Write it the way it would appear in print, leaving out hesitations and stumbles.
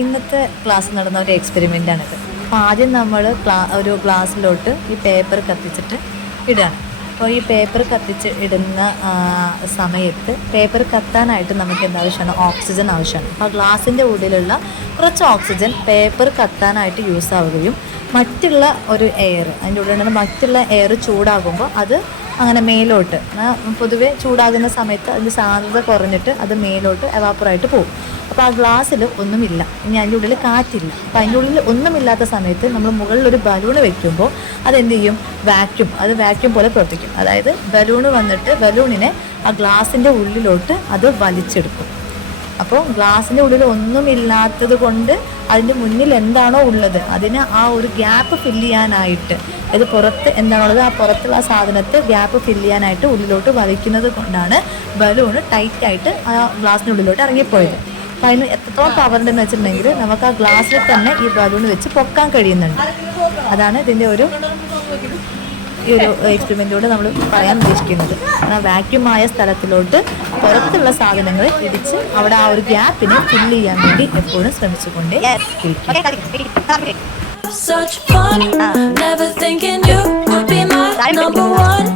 ഇന്നത്തെ ക്ലാസ് നടന്ന ഒരു എക്സ്പെരിമെൻ്റാണിത്. അപ്പോൾ ആദ്യം നമ്മൾ ഒരു ഗ്ലാസ്സിലോട്ട് ഈ പേപ്പർ കത്തിച്ചിട്ട് ഇടുകയാണ്. അപ്പോൾ ഈ പേപ്പർ കത്തിച്ച് ഇടുന്ന സമയത്ത് പേപ്പർ കത്താനായിട്ട് നമുക്ക് എന്താവശ്യമാണ്? ഓക്സിജൻ ആവശ്യമാണ്. അപ്പോൾ ഗ്ലാസിൻ്റെ ഉള്ളിലുള്ള കുറച്ച് ഓക്സിജൻ പേപ്പർ കത്താനായിട്ട് യൂസ് ആവുകയും മറ്റുള്ള ഒരു എയർ അതിൻ്റെ ഉള്ളിൽ മറ്റുള്ള എയർ ചൂടാകുമ്പോൾ അത് അങ്ങനെ മേലോട്ട്, പൊതുവേ ചൂടാകുന്ന സമയത്ത് അതിൻ്റെ സാന്ദ്രത കുറഞ്ഞിട്ട് അത് മേലോട്ട് എവാപ്പറായിട്ട് പോകും. അപ്പോൾ ആ ഗ്ലാസ്സിൽ ഒന്നുമില്ല, ഇനി അതിൻ്റെ ഉള്ളിൽ കാറ്റില്ല. അപ്പോൾ അതിൻ്റെ ഉള്ളിൽ ഒന്നുമില്ലാത്ത സമയത്ത് നമ്മൾ മുകളിലൊരു ബലൂൺ വെക്കുമ്പോൾ അതെന്ത് ചെയ്യും? അത് വാക്യൂം പോലെ പ്രവർത്തിക്കും. അതായത് ബലൂണ് വന്നിട്ട് ബലൂണിനെ ആ ഗ്ലാസിൻ്റെ ഉള്ളിലോട്ട് അത് വലിച്ചെടുക്കും. അപ്പോൾ ഗ്ലാസിൻ്റെ ഉള്ളിൽ ഒന്നുമില്ലാത്തത് കൊണ്ട് അതിൻ്റെ മുന്നിൽ എന്താണോ ഉള്ളത് അതിന് ആ ഒരു ഗ്യാപ്പ് ഫില്ല് ചെയ്യാനായിട്ട്, ഇത് പുറത്ത് എന്താണുള്ളത് ആ പുറത്തുള്ള സാധനത്തെ ഗ്യാപ്പ് ഫില്ല് ചെയ്യാനായിട്ട് ഉള്ളിലോട്ട് വലിക്കുന്നത് കൊണ്ടാണ് ബലൂണ് ടൈറ്റായിട്ട് ആ ഗ്ലാസിൻ്റെ ഉള്ളിലോട്ട് ഇറങ്ങിപ്പോയത്. അപ്പോൾ അതിന് എത്രത്തോളം പവർ ഉണ്ടെന്ന് വെച്ചിട്ടുണ്ടെങ്കിൽ നമുക്ക് ആ ഗ്ലാസ്സിൽ തന്നെ ഈ ബലൂൺ വെച്ച് പൊക്കാൻ കഴിയുന്നുണ്ട്. അതാണ് ഇതിൻ്റെ ഈ ഒരു എക്സ്പെരിമെൻറ്റിലൂടെ നമ്മൾ പറയാൻ ഉദ്ദേശിക്കുന്നത്. വാക്യൂമായ സ്ഥലത്തിലോട്ട് പുറത്തുള്ള സാധനങ്ങൾ ഇടിച്ച് അവിടെ ആ ഒരു ഗ്യാപ്പിനെ ഫില്ല് ചെയ്യാൻ വേണ്ടി എപ്പോഴും ശ്രമിച്ചുകൊണ്ടേ Such fun, never thinking you would be my number one.